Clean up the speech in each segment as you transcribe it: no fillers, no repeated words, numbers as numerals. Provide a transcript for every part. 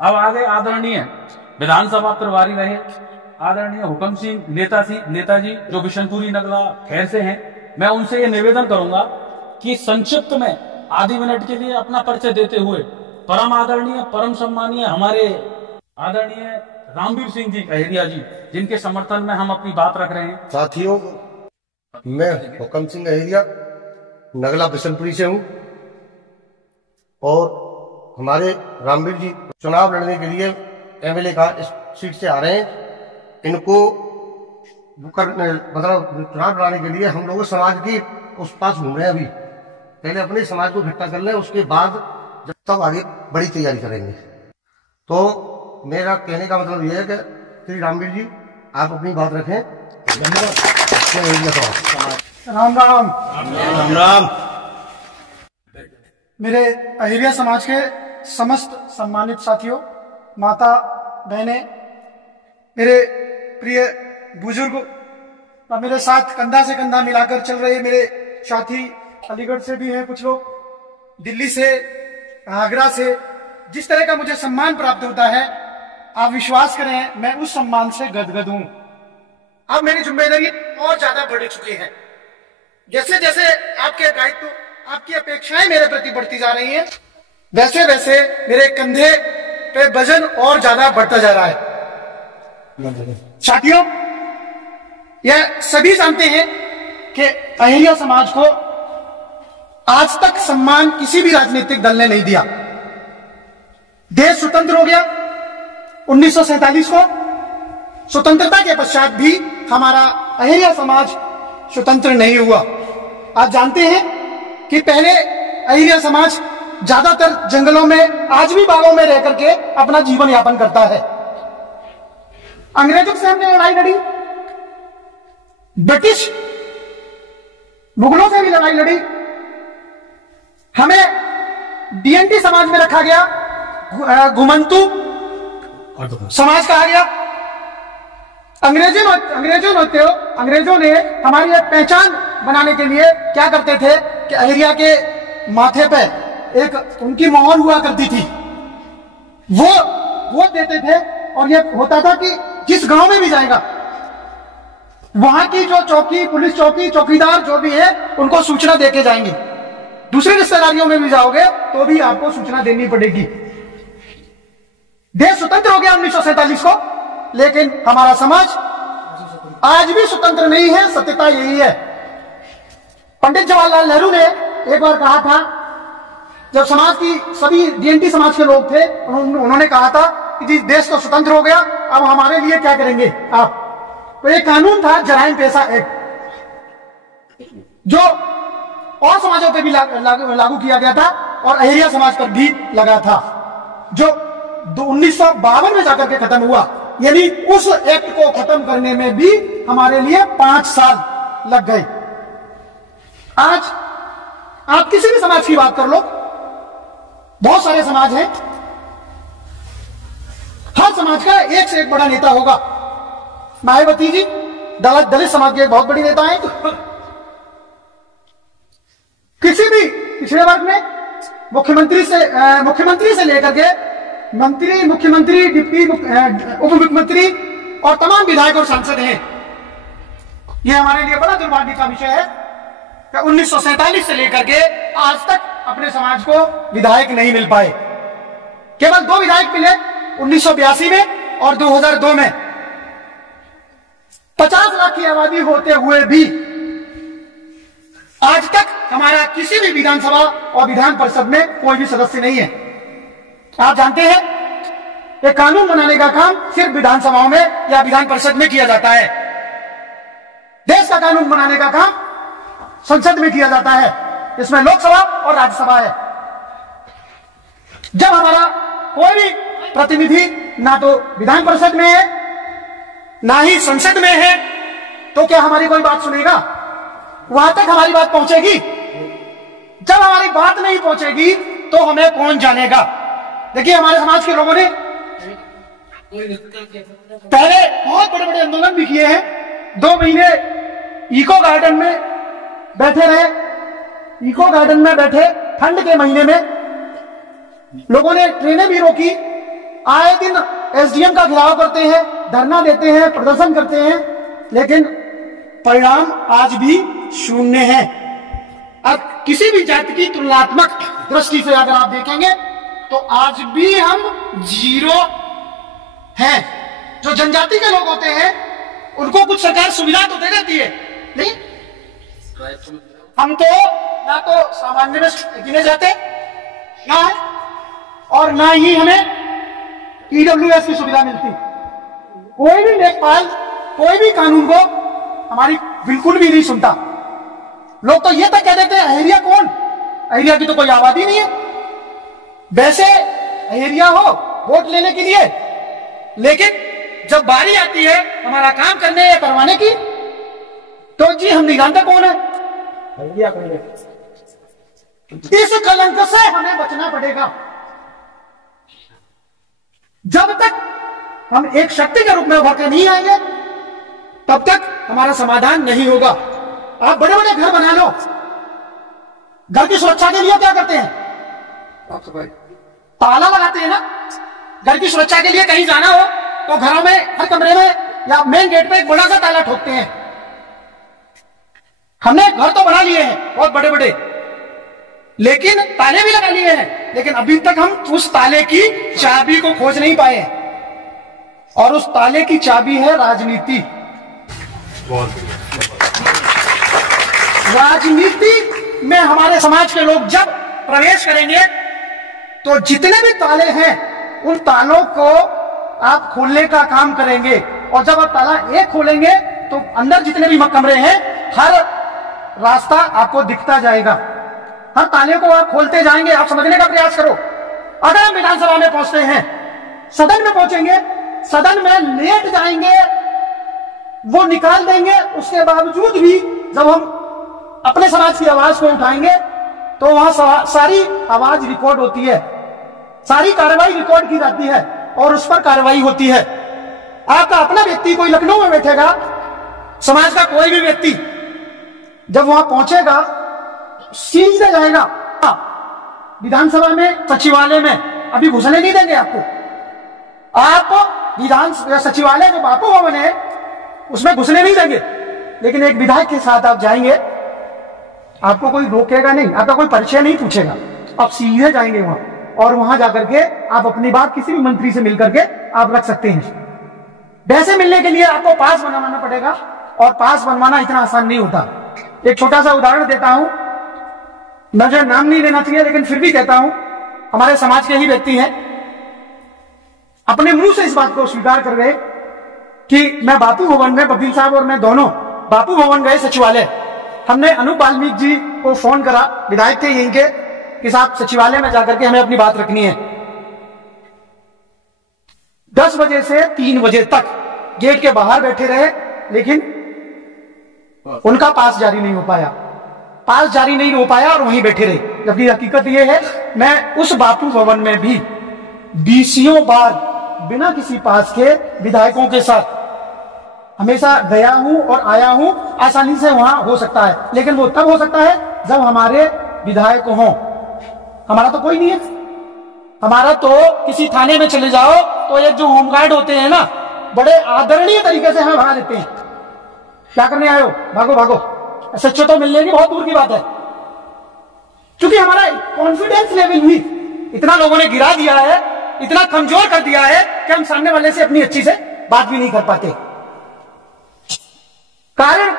अब आगे आदरणीय विधानसभा प्रभारी रहे आदरणीय हुकम सिंह नेताजी जो बिशनपुरी नगला खैर से हैं, मैं उनसे ये निवेदन करूंगा कि संक्षिप्त में आधे मिनट के लिए अपना परिचय देते हुए परम आदरणीय परम सम्मानीय हमारे आदरणीय रामवीर सिंह जी अहेरिया जी, जिनके समर्थन में हम अपनी बात रख रहे हैं। साथियों, मैं हुकम सिंह अहेरिया नगला बिशनपुरी से हूं और हमारे रामवीर जी चुनाव लड़ने के लिए एमएलए का इस सीट से आ रहे हैं। इनको मतलब चुनाव लड़ाने के लिए हम लोग समाज की उस पास घूम रहे हैं। अभी पहले अपने समाज को इकट्ठा कर लें, उसके बाद जब तब आगे बड़ी तैयारी करेंगे। तो मेरा कहने का मतलब यह है कि श्री रामवीर जी आप अपनी बात रखें। धन्यवाद। राम राम। राम राम। मेरे अहिरिया समाज के समस्त सम्मानित साथियों, माता बहने, मेरे प्रिय बुजुर्ग और मेरे साथ कंधा से कंधा मिलाकर चल रहे मेरे साथी, अलीगढ़ से भी हैं कुछ लोग, दिल्ली से, आगरा से, जिस तरह का मुझे सम्मान प्राप्त होता है, आप विश्वास करें मैं उस सम्मान से गदगद हूं। अब मेरी जिम्मेदारी और ज्यादा बढ़ चुकी है। जैसे जैसे आपके दायित्व, आपकी अपेक्षाएं मेरे प्रति बढ़ती जा रही हैं, वैसे वैसे मेरे कंधे पे वजन और ज्यादा बढ़ता जा रहा है। साथियों, यह सभी जानते हैं कि अहिरिया समाज को आज तक सम्मान किसी भी राजनीतिक दल ने नहीं दिया। देश स्वतंत्र हो गया 1947 को, स्वतंत्रता के पश्चात भी हमारा अहिरिया समाज स्वतंत्र नहीं हुआ। आप जानते हैं कि पहले अहिरिया समाज ज्यादातर जंगलों में, आज भी बागों में रह करके अपना जीवन यापन करता है। अंग्रेजों से हमने लड़ाई लड़ी, ब्रिटिश मुगलों से भी लड़ाई लड़ी, हमें डीएनटी समाज में रखा गया, घुमंतु समाज कहा गया। अंग्रेजों ने हमारी एक पहचान बनाने के लिए क्या करते थे कि अहिरिया के माथे पे एक उनकी मोहर हुआ करती थी, वो देते थे। और ये होता था कि जिस गांव में भी जाएगा, वहां की जो चौकी, पुलिस चौकी, चौकीदार जो भी है, उनको सूचना देके जाएंगे। दूसरे रिश्तेदारियों में भी जाओगे तो भी आपको सूचना देनी पड़ेगी। देश स्वतंत्र हो गया 1947 को, लेकिन हमारा समाज आज भी स्वतंत्र नहीं है। सत्यता यही है। पंडित जवाहरलाल नेहरू ने एक बार कहा था, जब समाज की सभी डीएनटी समाज के लोग थे, उन्होंने कहा था कि देश तो स्वतंत्र हो गया, अब हमारे लिए क्या करेंगे आप। तो एक कानून था जराइम पेशा एक्ट, जो और समाजों पर भी लागू किया गया था और अहिरिया समाज पर भी लगा था, जो 1952 में जाकर के खत्म हुआ। यानी उस एक्ट को खत्म करने में भी हमारे लिए 5 साल लग गए। आज आप किसी भी समाज की बात कर लो, बहुत सारे समाज हैं, हर समाज का एक से एक बड़ा नेता होगा। मायावती जी दलित समाज के एक बहुत बड़ी नेता हैं। किसी भी पिछड़े वर्ग में मुख्यमंत्री से लेकर के मंत्री, मुख्यमंत्री, डिप्टी उप मुख्यमंत्री और तमाम विधायक और सांसद हैं। यह हमारे लिए बड़ा दुर्भाग्य का विषय है कि 1947 से लेकर के आज तक अपने समाज को विधायक नहीं मिल पाए। केवल 2 विधायक मिले 1982 में और 2002 में। 50 लाख की आबादी होते हुए भी आज तक हमारा किसी भी विधानसभा और विधान परिषद में कोई भी सदस्य नहीं है। आप जानते हैं, एक कानून बनाने का काम सिर्फ विधानसभाओं में या विधान परिषद में किया जाता है। देश का कानून बनाने का काम संसद में किया जाता है, इसमें लोकसभा और राज्यसभा है। जब हमारा कोई भी प्रतिनिधि ना तो विधान परिषद में है, ना ही संसद में है, तो क्या हमारी कोई बात सुनेगा? वहां तक हमारी बात पहुंचेगी? जब हमारी बात नहीं पहुंचेगी तो हमें कौन जानेगा? देखिए, हमारे समाज के लोगों ने पहले बहुत बड़े बड़े आंदोलन भी किए हैं। 2 महीने इको गार्डन में बैठे रहे। इको गार्डन में बैठे ठंड के महीने में लोगों ने ट्रेनें भी रोकी, आए दिन एसडीएम का घेराव करते हैं, धरना देते हैं, प्रदर्शन करते हैं, लेकिन परिणाम आज भी शून्य है। अब किसी भी जाति की तुलनात्मक दृष्टि से अगर आप देखेंगे तो आज भी हम जीरो हैं। जो जनजाति के लोग होते हैं उनको कुछ सरकार सुविधा तो दे देती है, नहीं हम तो ना तो सामान्य में गिने जाते ना है, और ना ही हमें ईडब्ल्यूएस की सुविधा मिलती। कोई भी लेखपाल कोई भी कानून को हमारी बिल्कुल भी नहीं सुनता। लोग तो ये तक कह देते हैं अहेरिया कौन, अहेरिया की तो कोई आबादी नहीं है। वैसे अहेरिया हो वोट लेने के लिए, लेकिन जब बारी आती है हमारा काम करने या करवाने की तो जी हम नहीं जानते कौन है अहेरिया। इस कलंक से हमें बचना पड़ेगा। जब तक हम एक शक्ति के रूप में उभर के नहीं आएंगे तब तक हमारा समाधान नहीं होगा। आप बड़े बड़े घर बना लो, घर की सुरक्षा के लिए क्या करते हैं, ताला लगाते हैं ना। घर की सुरक्षा के लिए कहीं जाना हो तो घरों में हर कमरे में या मेन गेट पे एक बड़ा सा ताला ठोकते हैं। हमने घर तो बना लिए हैं बहुत बड़े बड़े, लेकिन ताले भी लगा लिए हैं, लेकिन अभी तक हम उस ताले की चाबी को खोज नहीं पाए हैं। और उस ताले की चाबी है राजनीति। राजनीति में हमारे समाज के लोग जब प्रवेश करेंगे तो जितने भी ताले हैं उन तालों को आप खोलने का काम करेंगे। और जब आप ताला एक खोलेंगे तो अंदर जितने भी कमरे हैं हर रास्ता आपको दिखता जाएगा। हर ताले को आप खोलते जाएंगे। आप समझने का प्रयास करो। अगर हम विधानसभा में पहुंचते हैं, सदन में पहुंचेंगे, सदन में लेट जाएंगे, वो निकाल देंगे, उसके बावजूद भी जब हम अपने समाज की आवाज को उठाएंगे तो वहां सारी आवाज रिकॉर्ड होती है, सारी कार्रवाई रिकॉर्ड की जाती है और उस पर कार्रवाई होती है। आपका अपना व्यक्ति कोई लखनऊ में बैठेगा, समाज का कोई भी व्यक्ति जब वहां पहुंचेगा सीधे जाएगा विधानसभा में, सचिवालय में अभी घुसने नहीं देंगे आपको। आप विधान सचिवालय जो बापू भवन है उसमें घुसने नहीं देंगे, लेकिन एक विधायक के साथ आप जाएंगे, आपको कोई रोकेगा नहीं, आपका कोई परिचय नहीं पूछेगा, आप सीधे जाएंगे वहां और वहां जाकर के आप अपनी बात किसी भी मंत्री से मिलकर के आप रख सकते हैं। वैसे मिलने के लिए आपको पास बनवाना पड़ेगा और पास बनवाना इतना आसान नहीं होता। एक छोटा सा उदाहरण देता हूं, मुझे नाम नहीं लेना चाहिए लेकिन फिर भी कहता हूं। हमारे समाज के ही व्यक्ति हैं, अपने मुंह से इस बात को स्वीकार कर गए कि मैं बापू भवन में, वकील साहब और मैं दोनों बापू भवन गए सचिवालय। हमने अनूप वाल्मीकि जी को फोन करा, विधायक थे यहीं के, कि साहब सचिवालय में जाकर के हमें अपनी बात रखनी है। 10 बजे से 3 बजे तक गेट के बाहर बैठे रहे, लेकिन उनका पास जारी नहीं हो पाया, पास जारी नहीं हो पाया और वहीं बैठे रहे। जबकि हकीकत यह है मैं उस बापू भवन में भी 20 बार बिना किसी पास के विधायकों के साथ हमेशा गया हूं और आया हूं। आसानी से वहां हो सकता है, लेकिन वो तब हो सकता है जब हमारे विधायक हों। हमारा तो कोई नहीं है। हमारा तो किसी थाने में चले जाओ तो एक जो होमगार्ड होते हैं ना, बड़े आदरणीय तरीके से हमें भगा देते हैं। क्या करने आए हो, भागो भागो। सच्चे तो मिलने की बहुत दूर की बात है, क्योंकि हमारा कॉन्फिडेंस लेवल भी इतना लोगों ने गिरा दिया है, इतना कमजोर कर दिया है कि हम सामने वाले से अपनी अच्छी से बात भी नहीं कर पाते। कारण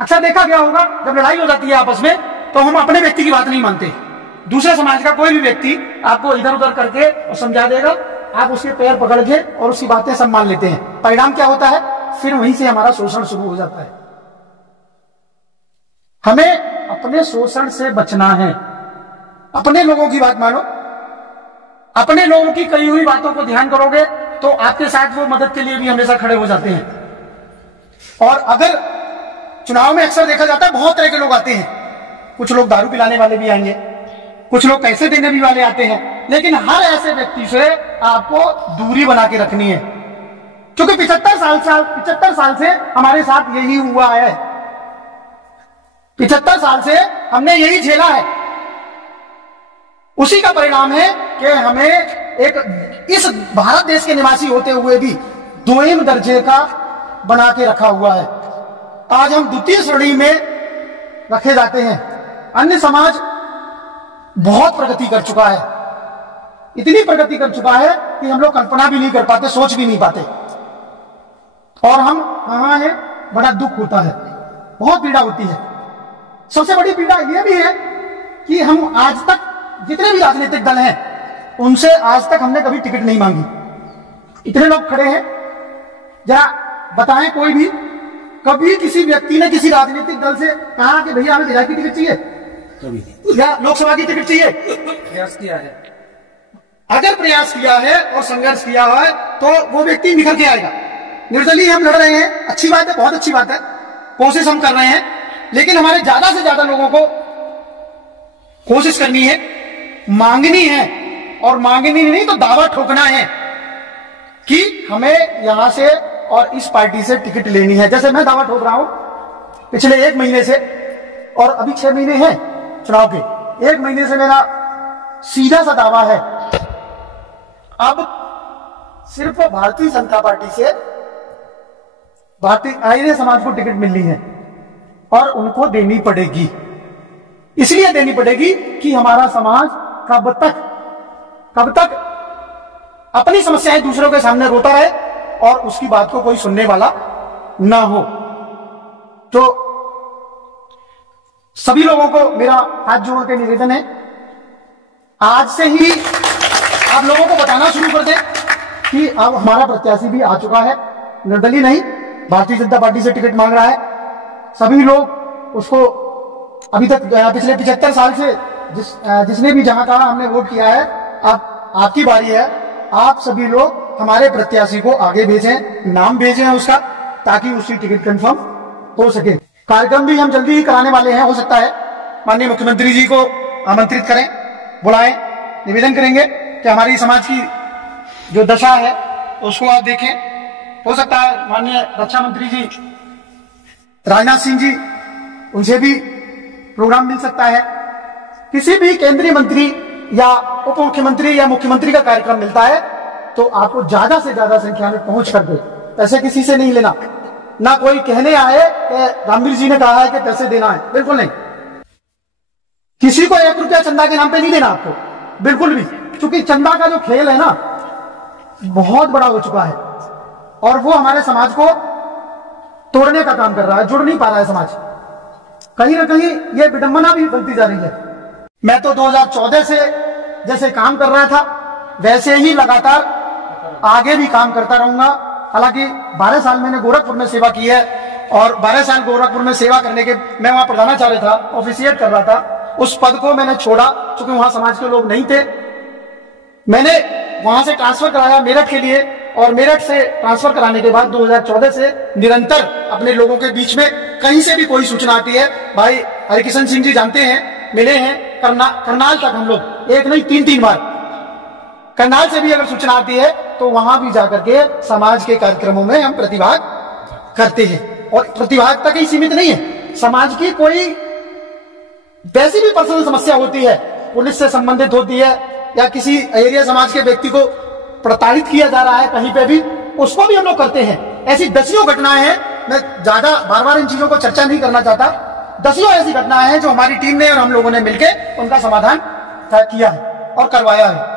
अक्सर देखा गया होगा, जब लड़ाई हो जाती है आपस में तो हम अपने व्यक्ति की बात नहीं मानते। दूसरे समाज का कोई भी व्यक्ति आपको इधर उधर करके और समझा देगा, आप उसके पैर पकड़ के और उसकी बातें सब मान लेते हैं। परिणाम क्या होता है, फिर वहीं से हमारा शोषण शुरू हो जाता है। हमें अपने शोषण से बचना है। अपने लोगों की बात मानो, अपने लोगों की कही हुई बातों को ध्यान करोगे तो आपके साथ वो मदद के लिए भी हमेशा खड़े हो जाते हैं। और अगर चुनाव में अक्सर देखा जाता है बहुत तरह के लोग आते हैं, कुछ लोग दारू पिलाने वाले भी आएंगे, कुछ लोग पैसे देने भी वाले आते हैं, लेकिन हर ऐसे व्यक्ति से आपको दूरी बना के रखनी है, क्योंकि 75 साल से हमारे साथ यही हुआ है। 75 साल से हमने यही झेला है। उसी का परिणाम है कि हमें एक इस भारत देश के निवासी होते हुए भी दोयम दर्जे का बना के रखा हुआ है। आज हम द्वितीय श्रेणी में रखे जाते हैं। अन्य समाज बहुत प्रगति कर चुका है, इतनी प्रगति कर चुका है कि हम लोग कल्पना भी नहीं कर पाते, सोच भी नहीं पाते, और हम कहाँ हैं, बड़ा दुख होता है, बहुत पीड़ा होती है। सबसे बड़ी पीड़ा यह भी है कि हम आज तक जितने भी राजनीतिक दल हैं उनसे आज तक हमने कभी टिकट नहीं मांगी। इतने लोग खड़े हैं, जरा बताएं कोई भी कभी किसी व्यक्ति ने किसी राजनीतिक दल से कहा कि भैया हमें विधायक की टिकट चाहिए, कभी या लोकसभा की टिकट चाहिए? प्रयास किया है। अगर प्रयास किया है और संघर्ष किया है तो वो व्यक्ति निखर के आएगा। निर्दलीय हम लड़ रहे हैं, अच्छी बात है, बहुत अच्छी बात है, कोशिश हम कर रहे हैं, लेकिन हमारे ज्यादा से ज्यादा लोगों को कोशिश करनी है, मांगनी है, और मांगनी नहीं तो दावा ठोकना है कि हमें यहां से और इस पार्टी से टिकट लेनी है। जैसे मैं दावा ठोक रहा हूं पिछले 1 महीने से, और अभी 6 महीने हैं चुनाव के, 1 महीने से मेरा सीधा सा दावा है, अब सिर्फ भारतीय जनता पार्टी से भारतीय आर्य समाज को टिकट मिलनी है, और उनको देनी पड़ेगी। इसलिए देनी पड़ेगी कि हमारा समाज कब तक अपनी समस्याएं दूसरों के सामने रोता रहे और उसकी बात को कोई सुनने वाला ना हो। तो सभी लोगों को मेरा हाथ जोड़ के निवेदन है, आज से ही आप लोगों को बताना शुरू कर दें कि अब हमारा प्रत्याशी भी आ चुका है, निर्दलीय नहीं, भारतीय जनता पार्टी से टिकट मांग रहा है। सभी लोग उसको अभी तक पिछले 75 साल से जिसने भी जहां कहा हमने वोट किया है, अब आपकी बारी है, आप सभी लोग हमारे प्रत्याशी को आगे भेजें, नाम भेजें उसका, ताकि उसकी टिकट कंफर्म हो सके। कार्यक्रम भी हम जल्दी ही कराने वाले हैं, हो सकता है माननीय मुख्यमंत्री जी को आमंत्रित करें, बुलाएं, निवेदन करेंगे कि हमारी समाज की जो दशा है उसको आप देखें। हो सकता है माननीय रक्षा मंत्री जी राजनाथ सिंह जी, उनसे भी प्रोग्राम मिल सकता है। किसी भी केंद्रीय मंत्री या उप मुख्यमंत्री या मुख्यमंत्री का कार्यक्रम मिलता है तो आपको ज्यादा से ज्यादा संख्या में पहुंच कर दे, पैसे किसी से नहीं लेना, ना कोई कहने आए कि रामवीर जी ने कहा है कि पैसे देना है, बिल्कुल नहीं। किसी को 1 रुपया चंदा के नाम पे नहीं देना आपको, बिल्कुल भी, क्योंकि चंदा का जो खेल है ना बहुत बड़ा हो चुका है, और वो हमारे समाज को तोड़ने का काम कर रहा है, जुड़ नहीं पा रहा है समाज, कहीं ना कहीं ये विडंबना भी बनती जा रही है। मैं तो 2014 से जैसे काम कर रहा था वैसे ही लगातार आगे भी काम करता रहूंगा। हालांकि 12 साल मैंने गोरखपुर में सेवा की है, और 12 साल गोरखपुर में सेवा करने के मैं वहां प्रधानाचार्य था, ऑफिशिएट कर रहा था, उस पद को मैंने छोड़ा क्योंकि वहां समाज के लोग नहीं थे। मैंने वहां से ट्रांसफर कराया मेरठ के लिए, और मेरठ से ट्रांसफर कराने के बाद 2014 से निरंतर अपने लोगों के बीच में कहीं से भी कोई सूचना आती है, भाई हरिकिशन सिंह जी जानते हैं, मिले हैं, करनाल तक हम लोग 1 नहीं 3 बार, करनाल से भी अगर सूचना आती है तो वहां भी जाकर के समाज के कार्यक्रमों में हम प्रतिभाग करते हैं। और प्रतिभाग तक ही सीमित नहीं है, समाज की कोई वैसी भी पर्सनल समस्या होती है, पुलिस से संबंधित होती है, या किसी एरिया समाज के व्यक्ति को प्रताड़ित किया जा रहा है कहीं पे भी, उसको भी हम लोग करते हैं। ऐसी दसियों घटनाएं हैं, मैं ज्यादा बार इन चीजों को चर्चा नहीं करना चाहता, दसियों ऐसी घटनाएं हैं जो हमारी टीम ने और हम लोगों ने मिलकर उनका समाधान किया है और करवाया है।